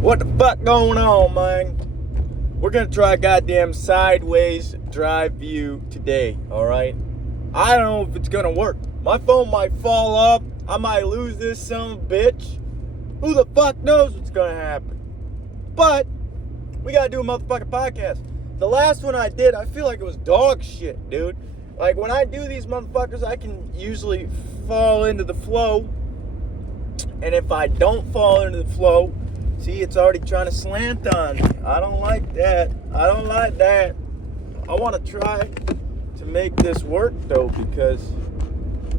What the fuck going on, man? We're gonna try goddamn sideways drive view today, alright? I don't know if it's gonna work. My phone might fall off. I might lose this son of a bitch. Who the fuck knows what's gonna happen? But we gotta do a motherfucking podcast. The last one I did, I feel like it was dog shit, dude. Like when I do these motherfuckers, I can usually fall into the flow. And if I don't fall into the flow, see, it's already trying to slant on me. I don't like that. I don't like that. I want to try to make this work, though, because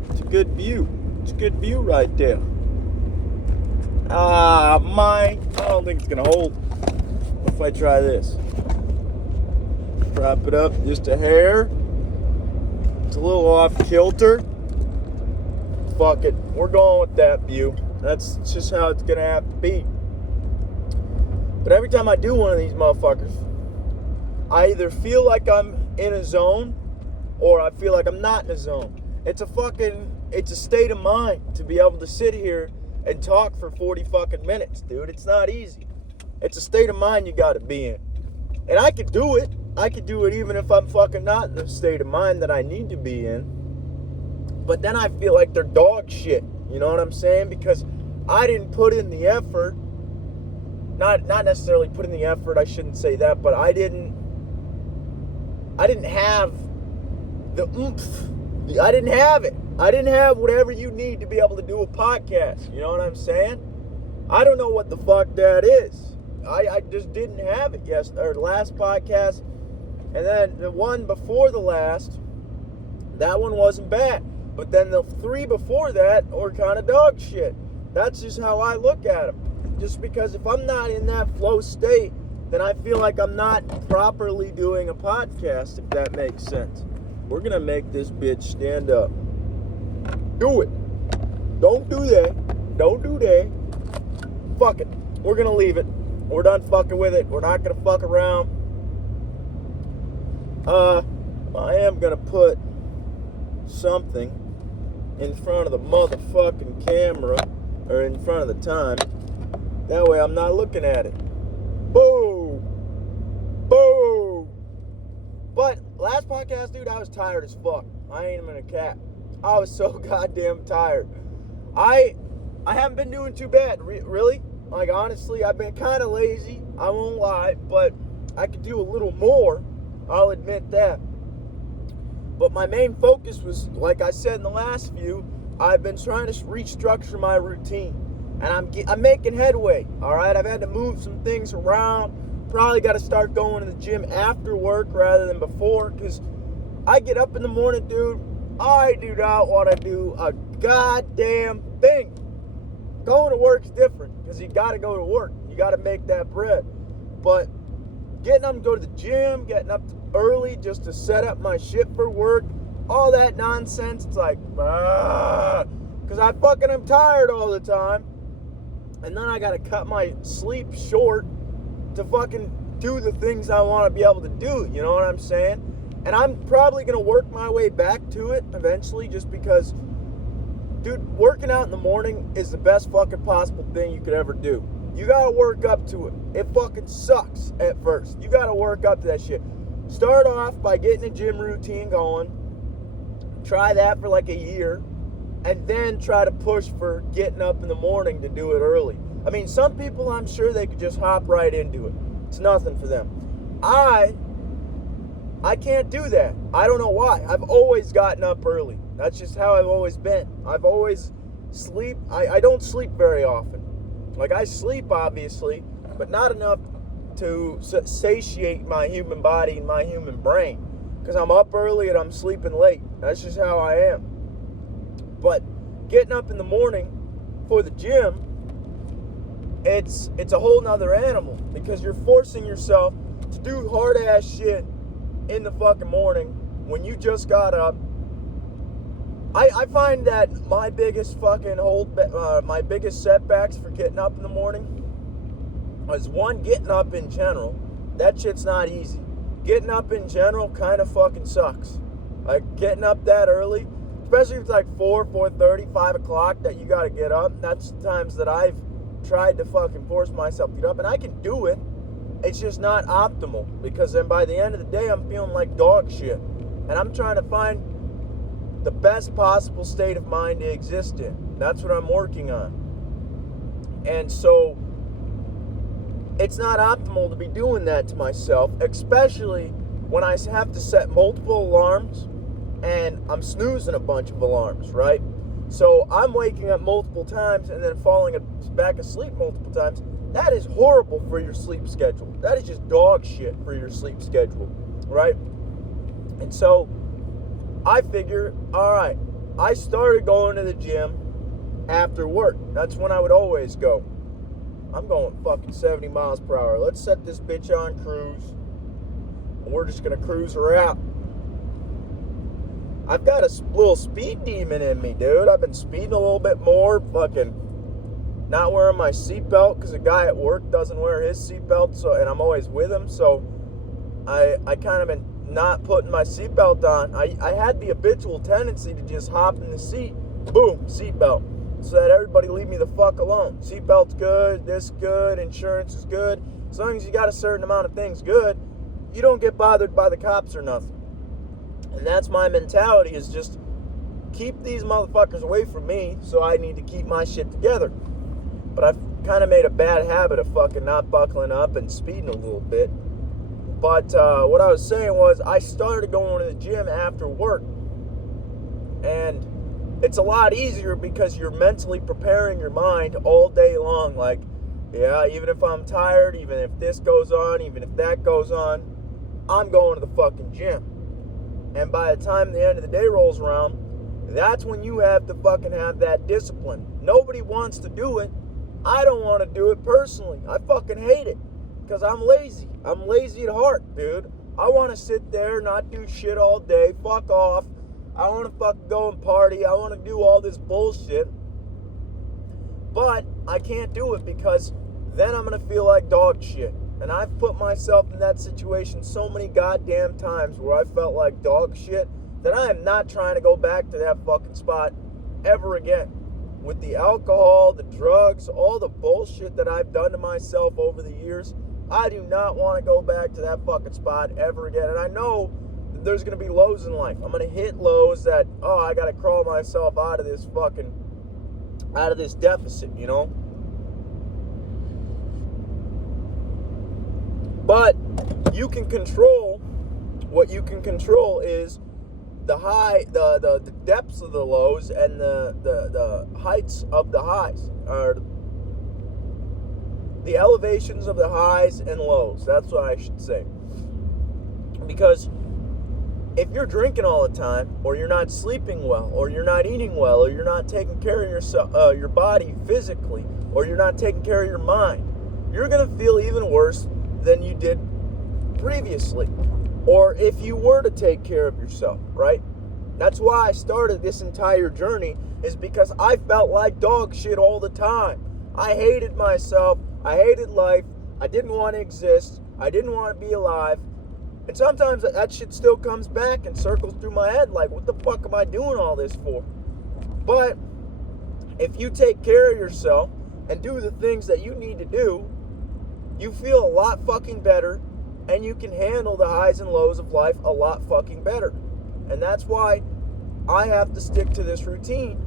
it's a good view. It's a good view right there. I don't think it's going to hold. What if I try this? Prop it up just a hair. It's a little off kilter. Fuck it. We're going with that view. That's just how it's going to have to be. But every time I do one of these motherfuckers, I either feel like I'm in a zone or I feel like I'm not in a zone. It's a state of mind to be able to sit here and talk for 40 fucking minutes, dude. It's not easy. It's a state of mind you gotta be in. And I could do it. I could do it even if I'm fucking not in the state of mind that I need to be in. But then I feel like they're dog shit. You know what I'm saying? Because I didn't put in the effort. Not necessarily put in the effort, I shouldn't say that, but I didn't have the oomph. I didn't have it. I didn't have whatever you need to be able to do a podcast. You know what I'm saying? I don't know what the fuck that is. I just didn't have it last podcast. And then the one before the last, that one wasn't bad. But then the 3 before that were kind of dog shit. That's just how I look at them. Just because if I'm not in that flow state, then I feel like I'm not properly doing a podcast, if that makes sense. We're going to make this bitch stand up. Do it. Don't do that. Don't do that. Fuck it. We're going to leave it. We're done fucking with it. We're not going to fuck around. I am going to put something in front of the motherfucking camera, or in front of the time. That way I'm not looking at it. Boom. Boom. But last podcast, dude, I was tired as fuck. I ain't even a cat. I was so goddamn tired. I haven't been doing too bad, really. Like, honestly, I've been kind of lazy. I won't lie. But I could do a little more. I'll admit that. But my main focus was, like I said in the last few, I've been trying to restructure my routine. And I'm making headway, all right? I've had to move some things around. Probably got to start going to the gym after work rather than before, because I get up in the morning, dude. I do not want to do a goddamn thing. Going to work's different, because you got to go to work. You got to make that bread. But getting up and go to the gym, getting up early just to set up my shit for work, all that nonsense, it's like, because I fucking am tired all the time. And then I got to cut my sleep short to fucking do the things I want to be able to do. You know what I'm saying? And I'm probably going to work my way back to it eventually, just because, dude, working out in the morning is the best fucking possible thing you could ever do. You got to work up to it. It fucking sucks at first. You got to work up to that shit. Start off by getting a gym routine going. Try that for like a year. And then try to push for getting up in the morning to do it early. I mean, some people, I'm sure they could just hop right into it. It's nothing for them. I can't do that. I don't know why. I've always gotten up early. That's just how I've always been. I've always I don't sleep very often. Like, I sleep, obviously, but not enough to satiate my human body and my human brain. Because I'm up early and I'm sleeping late. That's just how I am. But getting up in the morning for the gym, it's a whole nother animal, because you're forcing yourself to do hard ass shit in the fucking morning when you just got up. I find that my biggest fucking my biggest setbacks for getting up in the morning is, one, getting up in general. That shit's not easy. Getting up in general kind of fucking sucks. Like, getting up that early, especially if it's like 4:30, 5 o'clock that you got to get up. That's the times that I've tried to fucking force myself to get up, and I can do it. It's just not optimal, because then by the end of the day, I'm feeling like dog shit. And I'm trying to find the best possible state of mind to exist in. That's what I'm working on. And so, it's not optimal to be doing that to myself, especially when I have to set multiple alarms and I'm snoozing a bunch of alarms, right? So I'm waking up multiple times and then falling back asleep multiple times. That is horrible for your sleep schedule. That is just dog shit for your sleep schedule, right? And so I figure, all right, I started going to the gym after work. That's when I would always go. I'm going fucking 70 miles per hour. Let's set this bitch on cruise. And we're just going to cruise her out. I've got a little speed demon in me, dude. I've been speeding a little bit more. Fucking not wearing my seatbelt because a guy at work doesn't wear his seatbelt. And I'm always with him. So I kind of been not putting my seatbelt on. I had the habitual tendency to just hop in the seat. Boom, seatbelt. So that everybody leave me the fuck alone. Seatbelt's good, this good, insurance is good. As long as you got a certain amount of things good, you don't get bothered by the cops or nothing. And that's my mentality, is just keep these motherfuckers away from me, so I need to keep my shit together. But I've kind of made a bad habit of fucking not buckling up and speeding a little bit. But what I was saying was, I started going to the gym after work. And it's a lot easier because you're mentally preparing your mind all day long. Like, yeah, even if I'm tired, even if this goes on, even if that goes on, I'm going to the fucking gym. And by the time the end of the day rolls around, that's when you have to fucking have that discipline. Nobody wants to do it. I don't want to do it personally. I fucking hate it because I'm lazy. I'm lazy at heart, dude. I want to sit there, not do shit all day, fuck off. I want to fucking go and party. I want to do all this bullshit. But I can't do it because then I'm going to feel like dog shit. And I've put myself in that situation so many goddamn times where I felt like dog shit that I am not trying to go back to that fucking spot ever again. With the alcohol, the drugs, all the bullshit that I've done to myself over the years, I do not want to go back to that fucking spot ever again. And I know there's going to be lows in life. I'm going to hit lows that, I got to crawl myself out of this deficit, you know? But you can control, what you can control is the depths of the lows and the heights of the highs, or the elevations of the highs and lows. That's what I should say. Because if you're drinking all the time, or you're not sleeping well, or you're not eating well, or you're not taking care of yourself, your body physically, or you're not taking care of your mind, you're going to feel even worse than you did previously. Or if you were to take care of yourself, right? That's why I started this entire journey, is because I felt like dog shit all the time. I hated myself. I hated life. I didn't want to exist. I didn't want to be alive. And sometimes that shit still comes back and circles through my head like, what the fuck am I doing all this for? But if you take care of yourself and do the things that you need to do, you feel a lot fucking better, and you can handle the highs and lows of life a lot fucking better. And that's why I have to stick to this routine.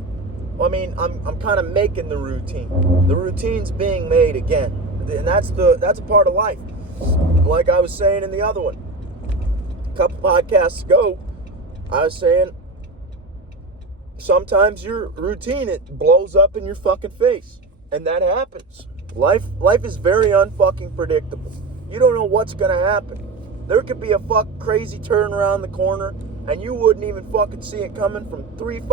I mean, I'm kind of making the routine. The routine's being made again. And that's a part of life. Like I was saying in the other one. A couple podcasts ago, I was saying sometimes your routine, it blows up in your fucking face. And that happens. Life is very unfucking predictable. You don't know what's gonna happen. There could be a crazy turn around the corner, and you wouldn't even fucking see it coming from 10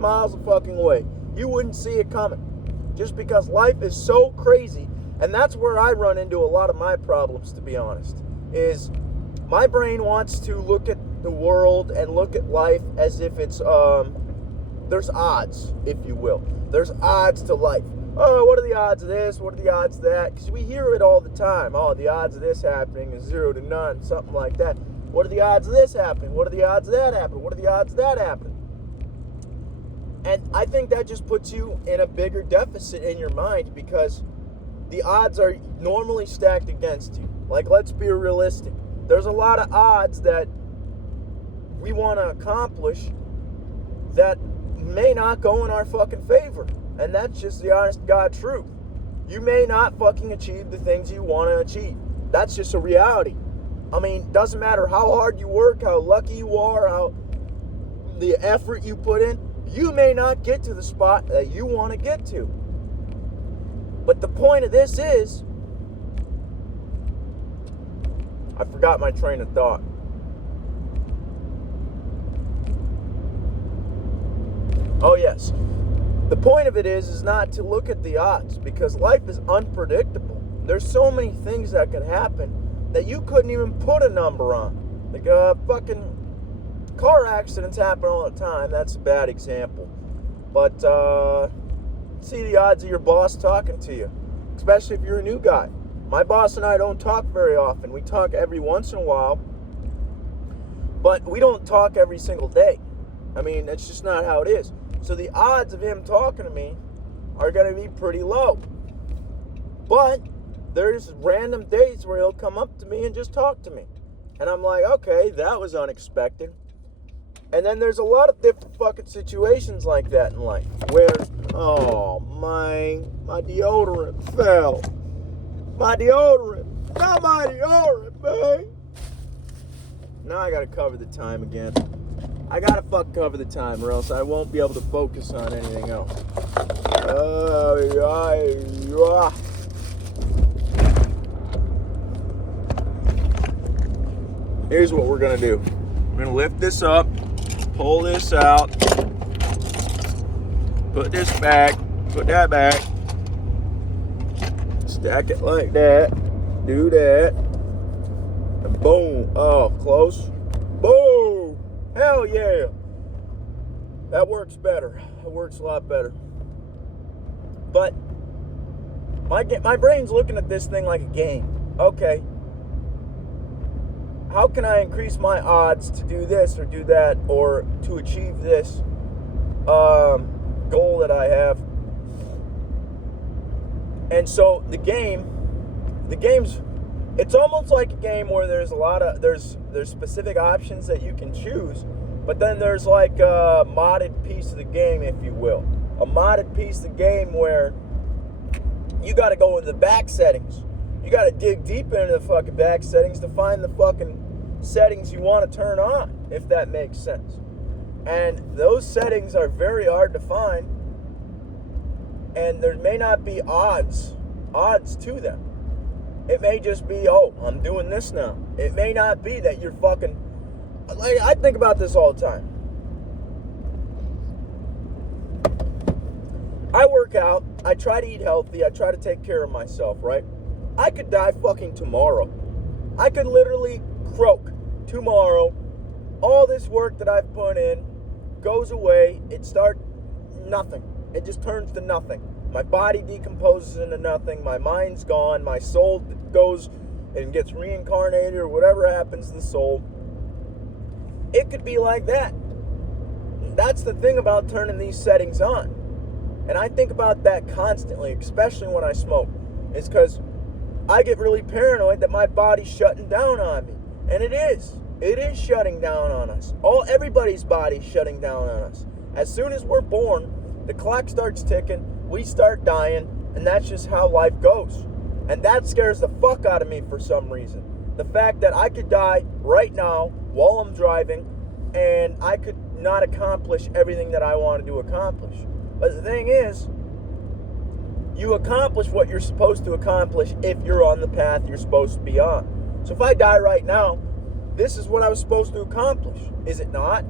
miles a fucking away. You wouldn't see it coming. Just because life is so crazy. And that's where I run into a lot of my problems, to be honest. Is my brain wants to look at the world and look at life as if it's, there's odds, if you will. There's odds to life. Oh, what are the odds of this? What are the odds of that? Because we hear it all the time. Oh, the odds of this happening is 0 to none, something like that. What are the odds of this happening? What are the odds of that happening? What are the odds of that happening? And I think that just puts you in a bigger deficit in your mind because the odds are normally stacked against you. Like, let's be realistic. There's a lot of odds that we want to accomplish that may not go in our fucking favor. And that's just the honest God truth. You may not fucking achieve the things you want to achieve. That's just a reality. I mean, doesn't matter how hard you work, how lucky you are, how the effort you put in, you may not get to the spot that you want to get to. But the point of this is, I forgot my train of thought. Oh yes. The point of it is not to look at the odds, because life is unpredictable. There's so many things that can happen that you couldn't even put a number on. Like fucking car accidents happen all the time. That's a bad example. But see the odds of your boss talking to you, especially if you're a new guy. My boss and I don't talk very often. We talk every once in a while, but we don't talk every single day. I mean, that's just not how it is. So the odds of him talking to me are going to be pretty low. But there's random days where he'll come up to me and just talk to me. And I'm like, okay, that was unexpected. And then there's a lot of different fucking situations like that in life where, oh, my deodorant fell. My deodorant. Not my deodorant, man. Now I got to cover the time again. I gotta cover the time or else I won't be able to focus on anything else. Here's what we're gonna do. We're gonna lift this up, pull this out, put this back, put that back, stack it like that, do that, and boom. Oh, close. Boom! Hell yeah! That works better. It works a lot better. But my brain's looking at this thing like a game. Okay. How can I increase my odds to do this or do that or to achieve this goal that I have? And so the game's it's almost like a game where there's there's specific options that you can choose, but then there's like a modded piece of the game, if you will. A modded piece of the game where you got to go into the back settings. You got to dig deep into the fucking back settings to find the fucking settings you want to turn on, if that makes sense. And those settings are very hard to find, and there may not be odds to them. It may just be, oh, I'm doing this now. It may not be that you're fucking... Like, I think about this all the time. I work out. I try to eat healthy. I try to take care of myself, right? I could die fucking tomorrow. I could literally croak tomorrow. All this work that I've put in goes away. It starts nothing. It just turns to nothing. My body decomposes into nothing. My mind's gone. My soul goes and gets reincarnated or whatever happens to the soul. It could be like that. That's the thing about turning these settings on. And I think about that constantly, especially when I smoke. It's because I get really paranoid that my body's shutting down on me. And it is. It is shutting down on us. Everybody's body's shutting down on us. As soon as we're born, the clock starts ticking. We start dying, and that's just how life goes. And that scares the fuck out of me for some reason. The fact that I could die right now while I'm driving, and I could not accomplish everything that I wanted to accomplish. But the thing is, you accomplish what you're supposed to accomplish if you're on the path you're supposed to be on. So if I die right now, this is what I was supposed to accomplish. Is it not?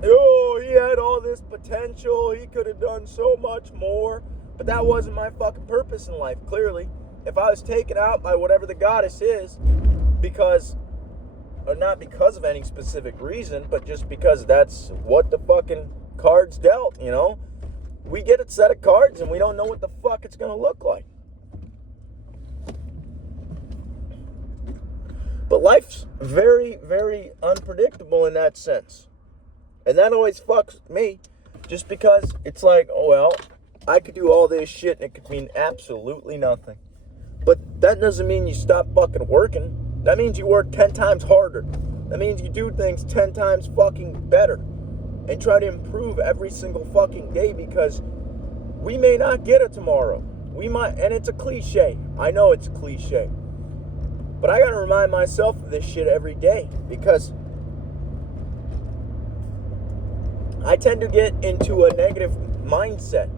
Oh, he had all this potential. He could have done so much more. But that wasn't my fucking purpose in life, clearly. If I was taken out by whatever the goddess is, or not because of any specific reason, but just because that's what the fucking cards dealt, you know? We get a set of cards and we don't know what the fuck it's going to look like. But life's very, very unpredictable in that sense. And that always fucks me Just because it's like, oh, well, I could do all this shit and it could mean absolutely nothing. But that doesn't mean you stop fucking working. That means you work 10 times harder. That means you do things 10 times fucking better. And try to improve every single fucking day, because we may not get it tomorrow. We might, and it's a cliche. I know it's a cliche. But I gotta remind myself of this shit every day, because I tend to get into a negative mindset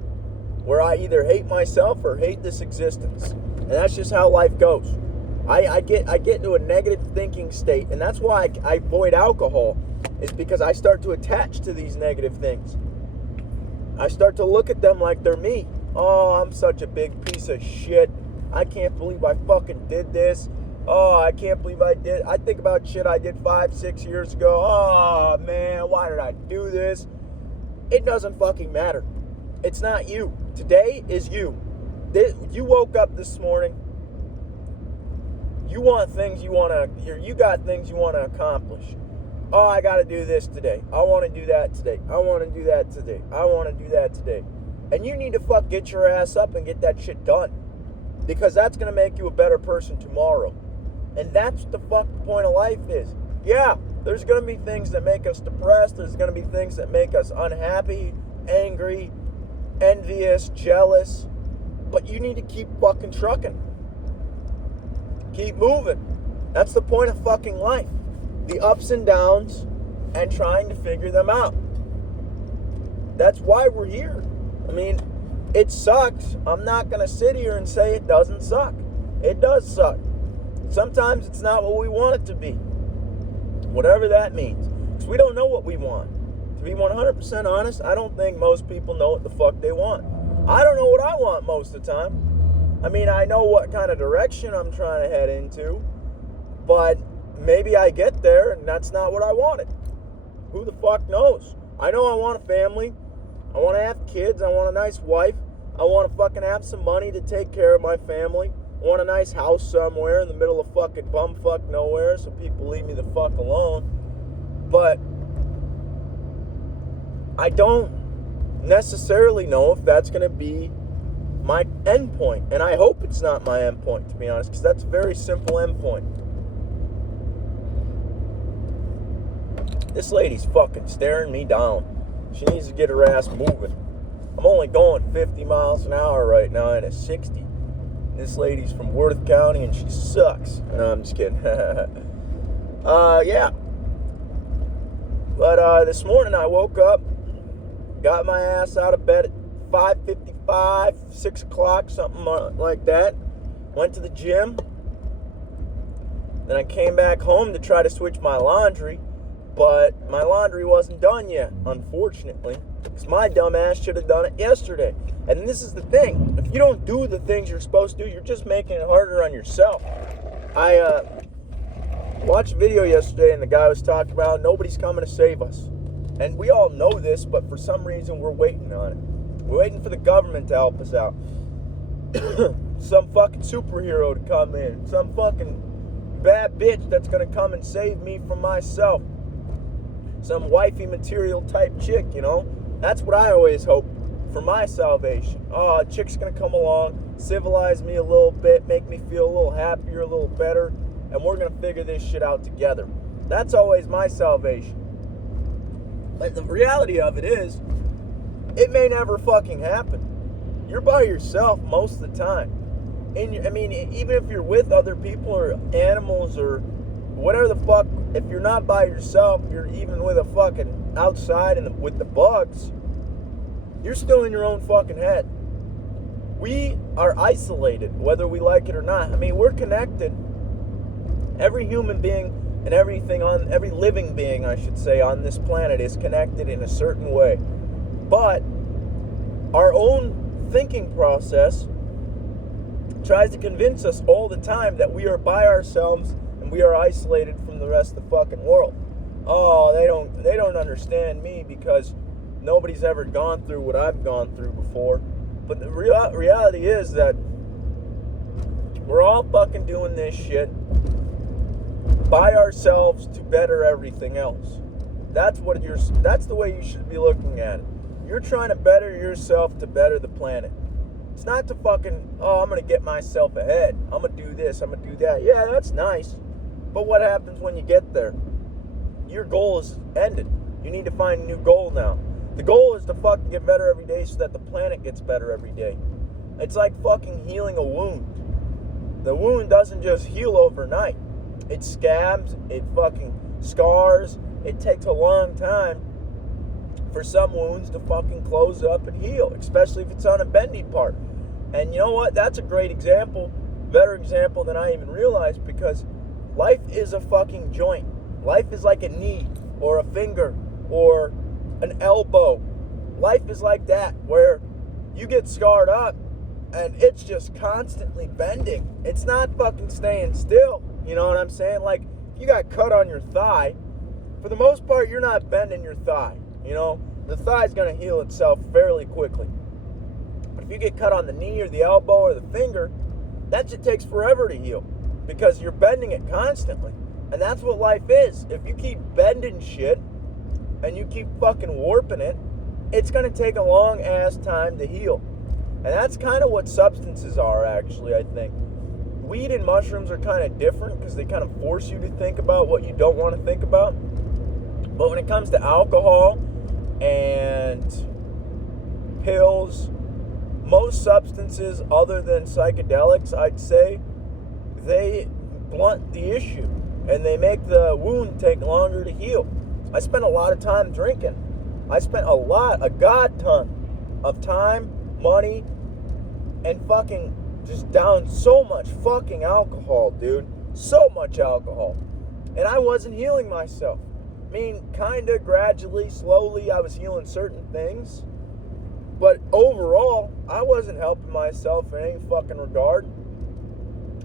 where I either hate myself or hate this existence. And that's just how life goes. I get into a negative thinking state, and that's why I avoid alcohol, is because I start to attach to these negative things. I start to look at them like they're me. Oh, I'm such a big piece of shit. I can't believe I fucking did this. Oh, I can't believe I think about shit I did 5-6 years ago. Oh, man, why did I do this? It doesn't fucking matter. It's not you. Today is you. You woke up this morning. You got things you want to accomplish. Oh, I got to do this today. I want to do that today. I want to do that today. I want to do that today. And you need to get your ass up and get that shit done. Because that's going to make you a better person tomorrow. And that's what the point of life is. Yeah, there's going to be things that make us depressed. There's going to be things that make us unhappy, angry, envious, jealous. But you need to keep fucking trucking. Keep moving. That's the point of fucking life. The ups and downs and trying to figure them out. That's why we're here. I mean, it sucks. I'm not going to sit here and say it doesn't suck. It does suck. Sometimes it's not what we want it to be. Whatever that means. Because we don't know what we want. To be 100% honest, I don't think most people know what the fuck they want. I don't know what I want most of the time. I mean, I know what kind of direction I'm trying to head into. But maybe I get there and that's not what I wanted. Who the fuck knows? I know I want a family. I want to have kids. I want a nice wife. I want to fucking have some money to take care of my family. I want a nice house somewhere in the middle of fucking bumfuck nowhere so people leave me the fuck alone. But I don't necessarily know if that's going to be my end point. And I hope it's not my end point, to be honest, because that's a very simple end point. This lady's fucking staring me down. She needs to get her ass moving. I'm only going 50 miles an hour right now at a 60. This lady's from Worth County and she sucks. No, I'm just kidding. Yeah. But this morning I woke up, got my ass out of bed at 5:55, 6 o'clock, something like that. Went to the gym. Then I came back home to try to switch my laundry. But my laundry wasn't done yet, unfortunately. Because my dumb ass should have done it yesterday. And this is the thing. If you don't do the things you're supposed to do, you're just making it harder on yourself. I watched a video yesterday and the guy was talking about nobody's coming to save us. And we all know this, but for some reason we're waiting on it. We're waiting for the government to help us out. Some fucking superhero to come in. Some fucking bad bitch that's going to come and save me from myself. Some wifey material type chick, you know. That's what I always hope for my salvation. Oh, a chick's going to come along, civilize me a little bit, make me feel a little happier, a little better, and we're going to figure this shit out together. That's always my salvation. But the reality of it is, it may never fucking happen. You're by yourself most of the time. And I mean, even if you're with other people or animals or whatever the fuck, if you're not by yourself, you're even with a fucking outside and with the bugs, you're still in your own fucking head. We are isolated, whether we like it or not. I mean, we're connected. Every human being and every living being, I should say, on this planet is connected in a certain way. But our own thinking process tries to convince us all the time that we are by ourselves and we are isolated from the rest of the fucking world. Oh, they don't understand me because nobody's ever gone through what I've gone through before. But the reality is that we're all fucking doing this shit by ourselves to better everything else. That's the way you should be looking at it. You're trying to better yourself to better the planet. It's not to fucking, I'm going to get myself ahead. I'm going to do this. I'm going to do that. Yeah, that's nice. But what happens when you get there? Your goal is ended. You need to find a new goal now. The goal is to fucking get better every day so that the planet gets better every day. It's like fucking healing a wound. The wound doesn't just heal overnight. It scabs, it fucking scars. It takes a long time for some wounds to fucking close up and heal, especially if it's on a bendy part. And you know what? That's a great example, better example than I even realized, because life is a fucking joint. Life is like a knee or a finger or an elbow. Life is like that, where you get scarred up and it's just constantly bending. It's not fucking staying still. You know what I'm saying? Like, if you got cut on your thigh, for the most part, you're not bending your thigh. You know, the thigh's going to heal itself fairly quickly. But if you get cut on the knee or the elbow or the finger, that shit takes forever to heal because you're bending it constantly. And that's what life is. If you keep bending shit and you keep fucking warping it, it's going to take a long ass time to heal. And that's kind of what substances are, actually, I think. Weed and mushrooms are kind of different because they kind of force you to think about what you don't want to think about. But when it comes to alcohol and pills, most substances other than psychedelics, I'd say, they blunt the issue and they make the wound take longer to heal. I spent a lot of time drinking. I spent a god ton of time, money, and fucking just down so much fucking alcohol, dude. So much alcohol. And I wasn't healing myself. I mean, kinda, gradually, slowly, I was healing certain things. But overall, I wasn't helping myself in any fucking regard.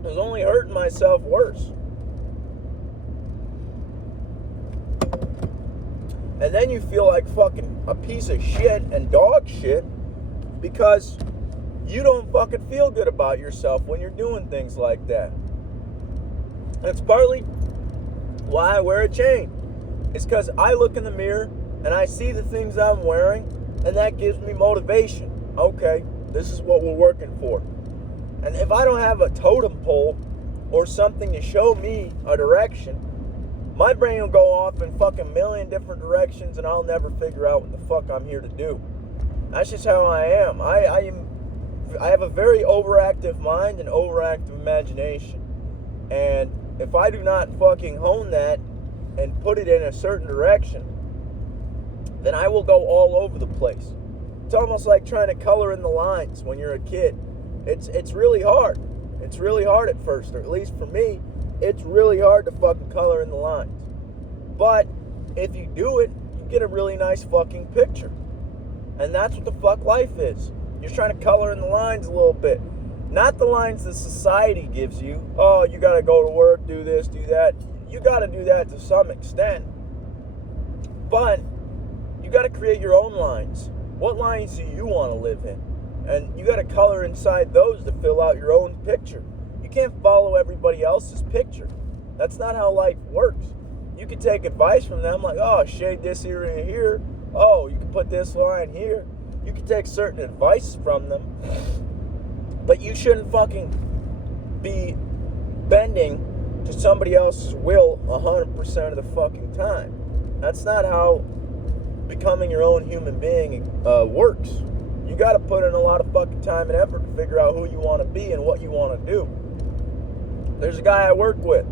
I was only hurting myself worse. And then you feel like fucking a piece of shit and dog shit because you don't fucking feel good about yourself when you're doing things like that. That's partly why I wear a chain. It's because I look in the mirror and I see the things I'm wearing, and that gives me motivation. Okay, this is what we're working for. And if I don't have a totem pole or something to show me a direction, my brain will go off in fucking million different directions and I'll never figure out what the fuck I'm here to do. That's just how I am. I have a very overactive mind and overactive imagination. And if I do not fucking hone that and put it in a certain direction, then I will go all over the place. It's almost like trying to color in the lines when you're a kid. It's really hard. It's really hard at first, or at least for me, it's really hard to fucking color in the lines. But if you do it, you get a really nice fucking picture. And that's what the fuck life is. You're trying to color in the lines a little bit. Not the lines that society gives you. Oh, you gotta go to work, do this, do that. You gotta do that to some extent. But you gotta create your own lines. What lines do you want to live in? And you gotta color inside those to fill out your own picture. You can't follow everybody else's picture. That's not how life works. You can take advice from them, like, oh, shade this here and here. Oh, you can put this line here. You can take certain advice from them. But you shouldn't fucking be bending to somebody else's will 100% of the fucking time. That's not how becoming your own human being works. You got to put in a lot of fucking time and effort to figure out who you want to be and what you want to do. There's a guy I work with,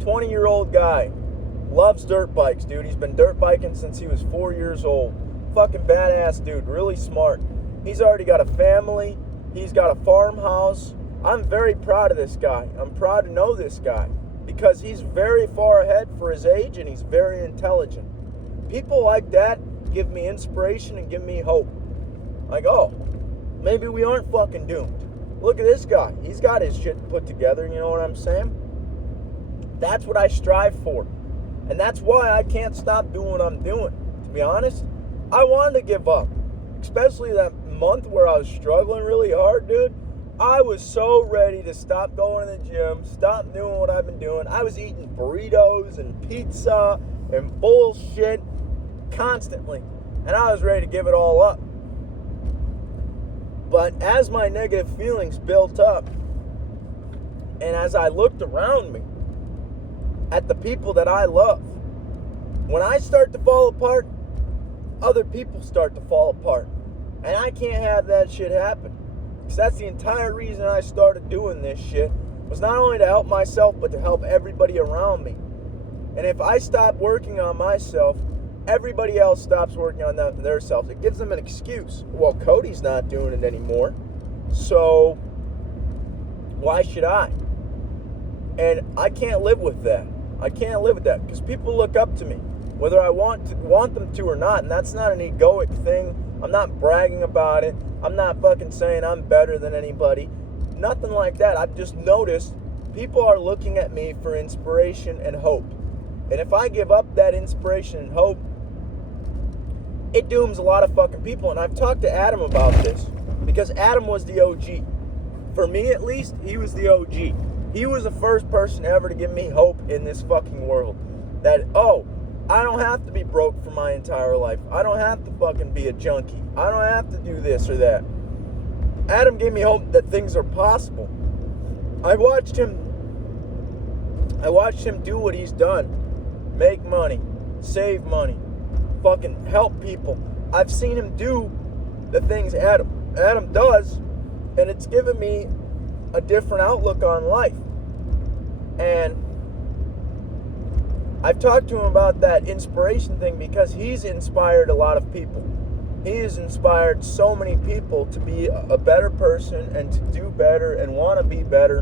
20-year-old guy, loves dirt bikes, dude. He's been dirt biking since he was 4 years old. Fucking badass dude, really smart. He's already got a family. He's got a farmhouse. I'm very proud of this guy. I'm proud to know this guy because he's very far ahead for his age and he's very intelligent. People like that give me inspiration and give me hope. Like, oh, maybe we aren't fucking doomed. Look at this guy. He's got his shit put together, you know what I'm saying? That's what I strive for. And that's why I can't stop doing what I'm doing. To be honest, I wanted to give up. Especially that month where I was struggling really hard, dude. I was so ready to stop going to the gym, stop doing what I've been doing. I was eating burritos and pizza and bullshit constantly. And I was ready to give it all up. But as my negative feelings built up, and as I looked around me at the people that I love, when I start to fall apart, other people start to fall apart. And I can't have that shit happen. Because that's the entire reason I started doing this shit, was not only to help myself, but to help everybody around me. And if I stop working on myself, everybody else stops working on their selves. It gives them an excuse. Well, Cody's not doing it anymore, so why should I? And I can't live with that. I can't live with that because people look up to me, whether I want them to or not. And that's not an egoic thing. I'm not bragging about it. I'm not fucking saying I'm better than anybody. Nothing like that. I've just noticed people are looking at me for inspiration and hope. And if I give up that inspiration and hope, it dooms a lot of fucking people. And I've talked to Adam about this because Adam was the OG. For me, at least, he was the OG. He was the first person ever to give me hope in this fucking world. That, I don't have to be broke for my entire life. I don't have to fucking be a junkie. I don't have to do this or that. Adam gave me hope that things are possible. I watched him do what he's done. Make money, save money, fucking help people. I've seen him do the things Adam does, and it's given me a different outlook on life. And I've talked to him about that inspiration thing because he's inspired a lot of people. He has inspired so many people to be a better person and to do better and want to be better.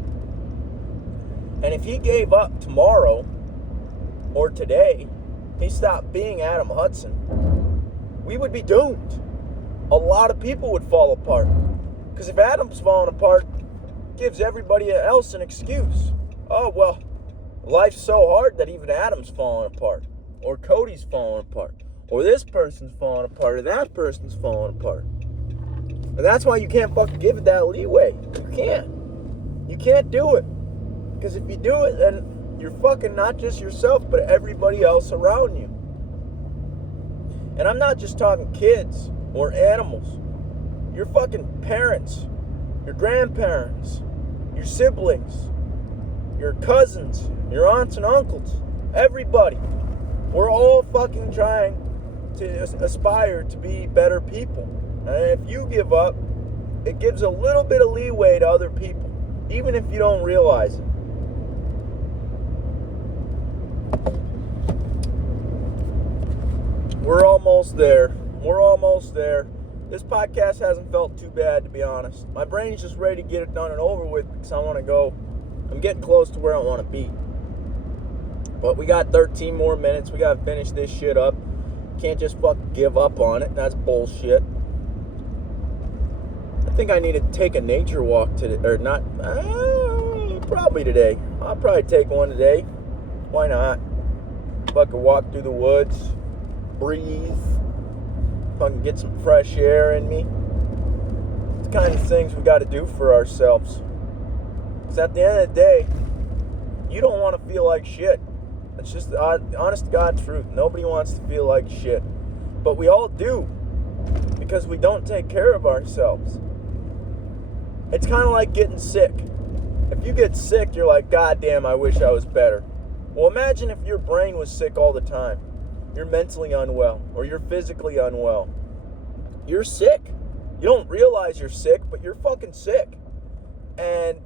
And if he gave up tomorrow or today, he stopped being Adam Hudson, we would be doomed. A lot of people would fall apart. Because if Adam's falling apart, it gives everybody else an excuse. Oh, well, life's so hard that even Adam's falling apart. Or Cody's falling apart. Or this person's falling apart. Or that person's falling apart. And that's why you can't fucking give it that leeway. You can't. You can't do it. Because if you do it, then you're fucking not just yourself, but everybody else around you. And I'm not just talking kids or animals. Your fucking parents, your grandparents, your siblings, your cousins, your aunts and uncles, everybody. We're all fucking trying to aspire to be better people. And if you give up, it gives a little bit of leeway to other people, even if you don't realize it. We're almost there. We're almost there. This podcast hasn't felt too bad, to be honest. My brain's just ready to get it done and over with because I want to go. I'm getting close to where I want to be. But we got 13 more minutes. We got to finish this shit up. Can't just fucking give up on it. That's bullshit. I think I need to take a nature walk today. Or not. Probably today. I'll probably take one today. Why not? Fucking walk through the woods. Breathe. Fucking get some fresh air in me. It's the kind of things we got to do for ourselves. Because at the end of the day, you don't want to feel like shit. It's just the honest to God truth. Nobody wants to feel like shit. But we all do. Because we don't take care of ourselves. It's kind of like getting sick. If you get sick, you're like, God damn, I wish I was better. Well, imagine if your brain was sick all the time. You're mentally unwell, or you're physically unwell. You're sick. You don't realize you're sick, but you're fucking sick. And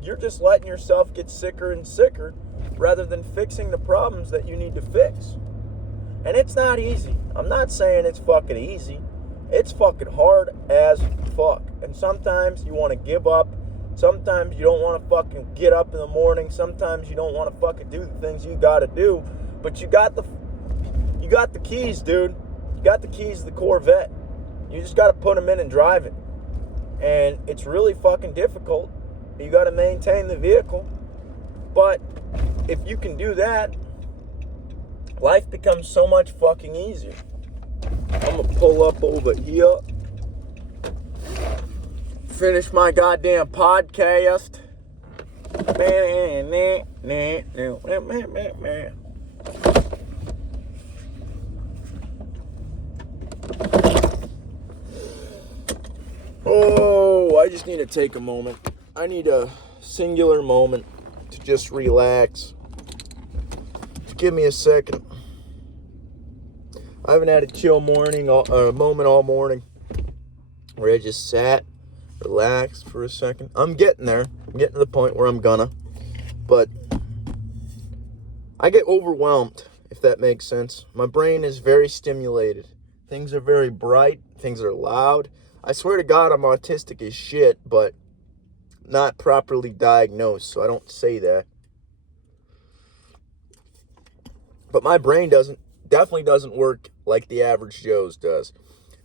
you're just letting yourself get sicker and sicker rather than fixing the problems that you need to fix. And it's not easy. I'm not saying it's fucking easy. It's fucking hard as fuck. And sometimes you want to give up. Sometimes you don't want to fucking get up in the morning. Sometimes you don't want to fucking do the things you got to do. But you got the keys, dude. You got the keys to the Corvette. You just got to put them in and drive it. And it's really fucking difficult. You got to maintain the vehicle. But if you can do that, life becomes so much fucking easier. I'm going to pull up over here. Finish my goddamn podcast. Oh, I just need to take a moment. I need a singular moment to just relax. Just give me a second. I haven't had a chill moment all morning where I just sat, relaxed for a second. I'm getting there. I'm getting to the point where I'm gonna. But I get overwhelmed, if that makes sense. My brain is very stimulated. Things are very bright. Things are loud. I swear to God, I'm autistic as shit, but not properly diagnosed, so I don't say that. But my brain definitely doesn't work like the average Joe's does.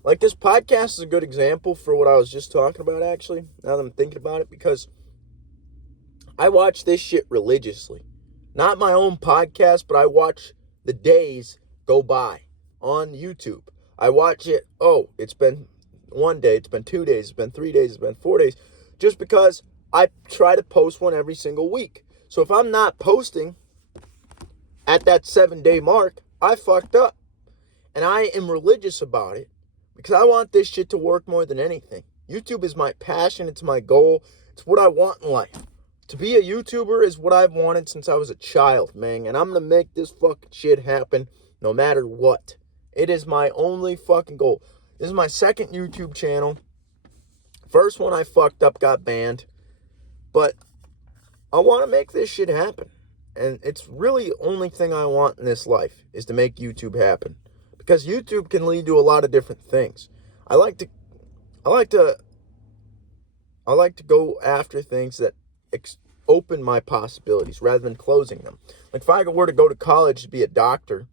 Like, this podcast is a good example for what I was just talking about, actually, now that I'm thinking about it, because I watch this shit religiously. Not my own podcast, but I watch the days go by on YouTube. I watch it, it's been 1 day, it's been 2 days, it's been 3 days, it's been 4 days, just because I try to post one every single week. So if I'm not posting at that 7-day mark, I fucked up. And I am religious about it because I want this shit to work more than anything. YouTube is my passion, it's my goal, it's what I want in life. To be a YouTuber is what I've wanted since I was a child, man. And I'm going to make this fucking shit happen no matter what. It is my only fucking goal. This is my second YouTube channel. First one I fucked up, got banned. But I want to make this shit happen. And it's really the only thing I want in this life is to make YouTube happen. Because YouTube can lead to a lot of different things. I like to go after things that open my possibilities rather than closing them. Like, if I were to go to college to be a doctor,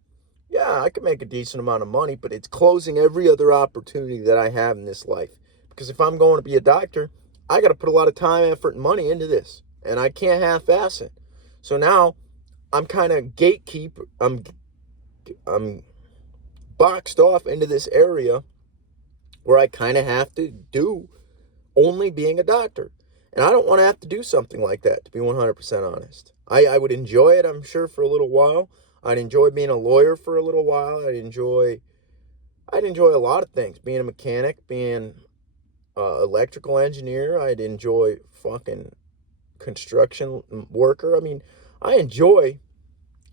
yeah, I could make a decent amount of money, but it's closing every other opportunity that I have in this life. Because if I'm going to be a doctor, I got to put a lot of time, effort, and money into this. And I can't half-ass it. So now I'm kind of gatekeeper. I'm boxed off into this area where I kind of have to do only being a doctor. And I don't want to have to do something like that, to be 100% honest. I would enjoy it, I'm sure, for a little while. I'd enjoy being a lawyer for a little while. I'd enjoy a lot of things. Being a mechanic, being an electrical engineer. I'd enjoy fucking construction worker. I mean, I enjoy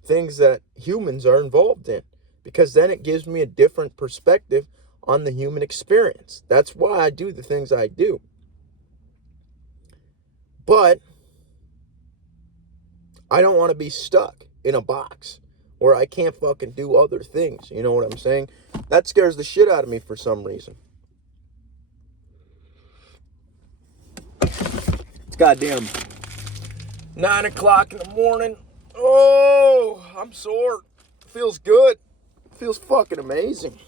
things that humans are involved in because then it gives me a different perspective on the human experience. That's why I do the things I do. But I don't want to be stuck in a box where I can't fucking do other things. You know what I'm saying? That scares the shit out of me for some reason. It's goddamn 9 o'clock in the morning. Oh, I'm sore. Feels good. Feels fucking amazing.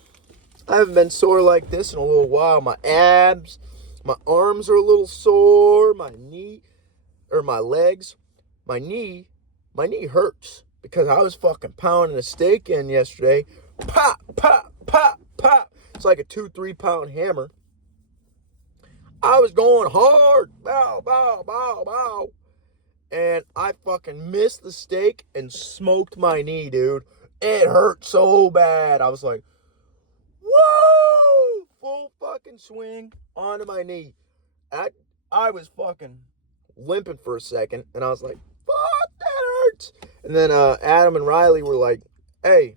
I haven't been sore like this in a little while. My abs, my arms are a little sore. My legs. My knee hurts because I was fucking pounding a steak in yesterday. Pop, pop, pop, pop. It's like a 2-3 pound hammer. I was going hard. Bow, bow, bow, bow. And I fucking missed the steak and smoked my knee, dude. It hurt so bad. I was like, whoa! Full fucking swing onto my knee. I was fucking limping for a second. And I was like, fuck, that hurts. And then Adam and Riley were like, hey,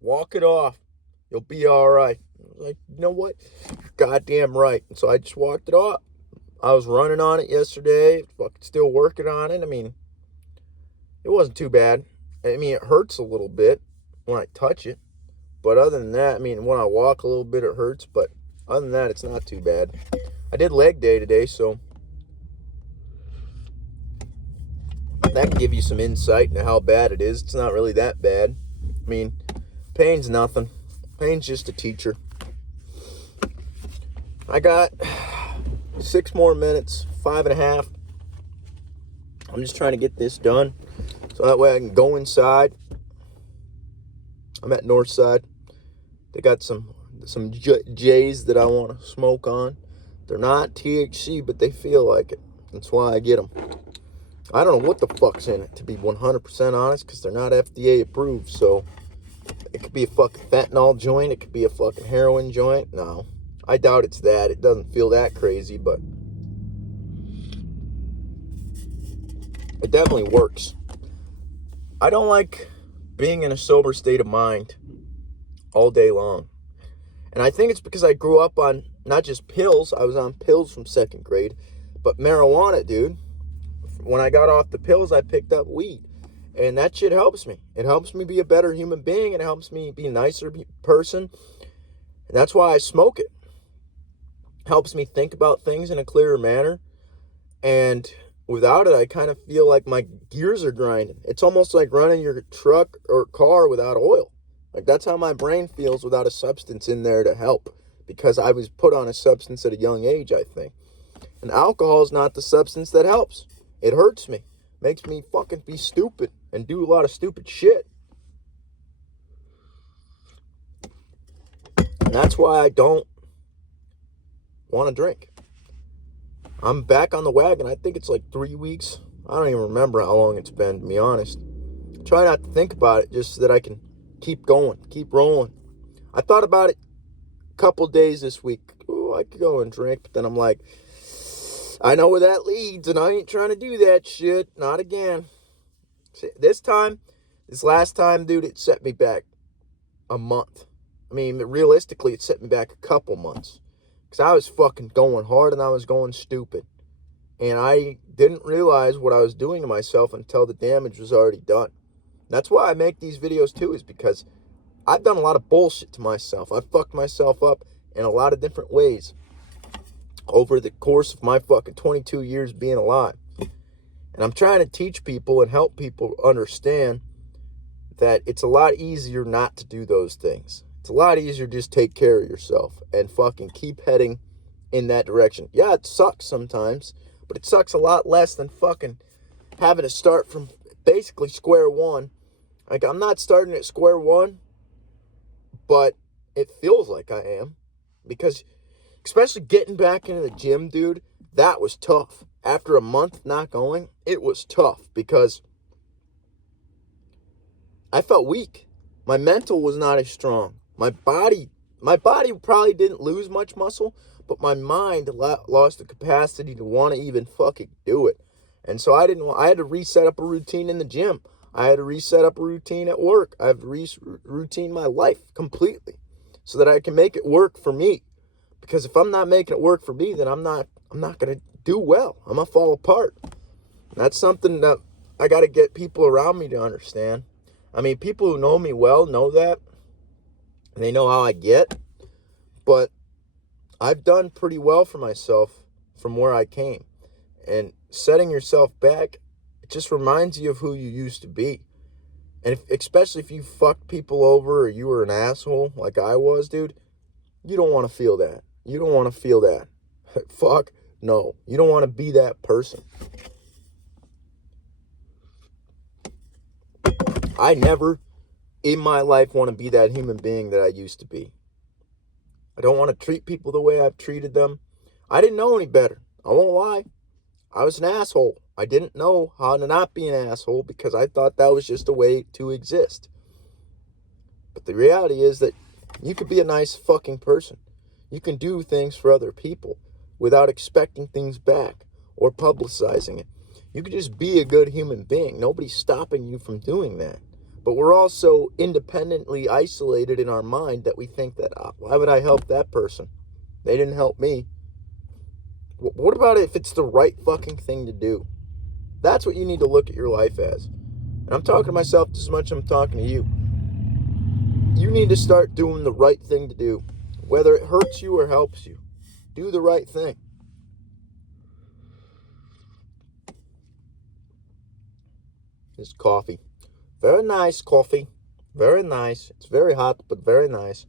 walk it off. You'll be all right. I was like, you know what? You're goddamn right. And so I just walked it off. I was running on it yesterday, fucking still working on it. I mean, it wasn't too bad. I mean, it hurts a little bit when I touch it. But other than that, I mean, when I walk a little bit, it hurts. But other than that, it's not too bad. I did leg day today, so that can give you some insight into how bad it is. It's not really that bad. I mean, pain's nothing. Pain's just a teacher. I got 6 more minutes, 5.5. I'm just trying to get this done so that way I can go inside. I'm at Northside. They got some J's that I want to smoke on. They're not THC, but they feel like it. That's why I get them. I don't know what the fuck's in it, to be 100% honest, because they're not FDA approved. So it could be a fucking fentanyl joint. It could be a fucking heroin joint. No, I doubt it's that. It doesn't feel that crazy, but it definitely works. I don't like being in a sober state of mind all day long. And I think it's because I grew up on not just pills. I was on pills from 2nd grade, but marijuana, dude. When I got off the pills, I picked up weed. And that shit helps me. It helps me be a better human being. It helps me be a nicer person. And that's why I smoke it. Helps me think about things in a clearer manner. And without it, I kind of feel like my gears are grinding. It's almost like running your truck or car without oil. Like, that's how my brain feels without a substance in there to help. Because I was put on a substance at a young age, I think. And alcohol is not the substance that helps. It hurts me. Makes me fucking be stupid and do a lot of stupid shit. And that's why I don't want to drink. I'm back on the wagon. I think it's like 3 weeks. I don't even remember how long it's been, to be honest. Try not to think about it just so that I can keep going, keep rolling. I thought about it a couple days this week. Oh, I could go and drink. But then I'm like, I know where that leads, and I ain't trying to do that shit. Not again. This last time, dude, it set me back a month. I mean, realistically, it set me back a couple months. Because I was fucking going hard and I was going stupid. And I didn't realize what I was doing to myself until the damage was already done. That's why I make these videos too, is because I've done a lot of bullshit to myself. I've fucked myself up in a lot of different ways over the course of my fucking 22 years being alive. And I'm trying to teach people and help people understand that it's a lot easier not to do those things. It's a lot easier to just take care of yourself and fucking keep heading in that direction. Yeah, it sucks sometimes, but it sucks a lot less than fucking having to start from basically square one. Like, I'm not starting at square one, but it feels like I am. Because especially getting back into the gym, dude, that was tough. After a month not going, it was tough because I felt weak. My mental was not as strong. My body probably didn't lose much muscle, but my mind lost the capacity to want to even fucking do it. And so I had to reset up a routine in the gym. I had to reset up a routine at work. I have to routine my life completely so that I can make it work for me. Because if I'm not making it work for me, then I'm not going to do well. I'm going to fall apart. And that's something that I got to get people around me to understand. I mean, people who know me well know that. And they know how I get. But I've done pretty well for myself from where I came. And setting yourself back, it just reminds you of who you used to be. And especially if you fucked people over or you were an asshole like I was, dude, you don't want to feel that. You don't want to feel that. Fuck no. You don't want to be that person. I never in my life want to be that human being that I used to be. I don't want to treat people the way I've treated them. I didn't know any better. I won't lie. I was an asshole. I didn't know how to not be an asshole because I thought that was just a way to exist. But the reality is that you could be a nice fucking person. You can do things for other people without expecting things back or publicizing it. You could just be a good human being. Nobody's stopping you from doing that. But we're also independently isolated in our mind that we think that, why would I help that person? They didn't help me. What about if it's the right fucking thing to do? That's what you need to look at your life as. And I'm talking to myself just as much as I'm talking to you. You need to start doing the right thing to do. Whether it hurts you or helps you. Do the right thing. This coffee. Very nice coffee. Very nice. It's very hot, but very nice.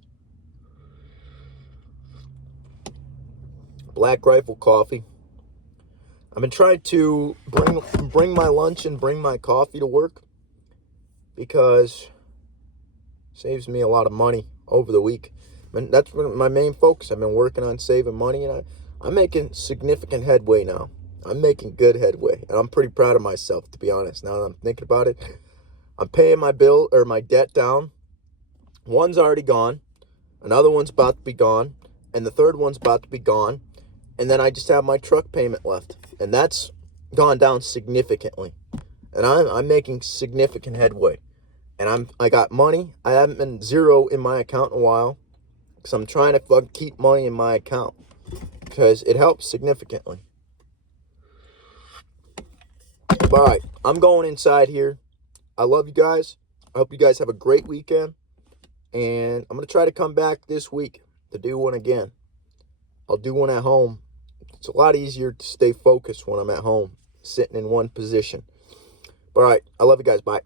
Black Rifle coffee. I've been trying to bring my lunch and bring my coffee to work because it saves me a lot of money over the week. And that's my main focus. I've been working on saving money, and I'm making significant headway now. I'm making good headway, and I'm pretty proud of myself, to be honest. Now that I'm thinking about it, I'm paying my bill or my debt down. One's already gone. Another one's about to be gone. and the third one's about to be gone. And then I just have my truck payment left. And that's gone down significantly. And I'm making significant headway. And I got money. I haven't been zero in my account in a while, because I'm trying to keep money in my account, because it helps significantly. All right, I'm going inside here. I love you guys. I hope you guys have a great weekend. And I'm going to try to come back this week to do one again. I'll do one at home. It's a lot easier to stay focused when I'm at home, sitting in one position. All right, I love you guys. Bye.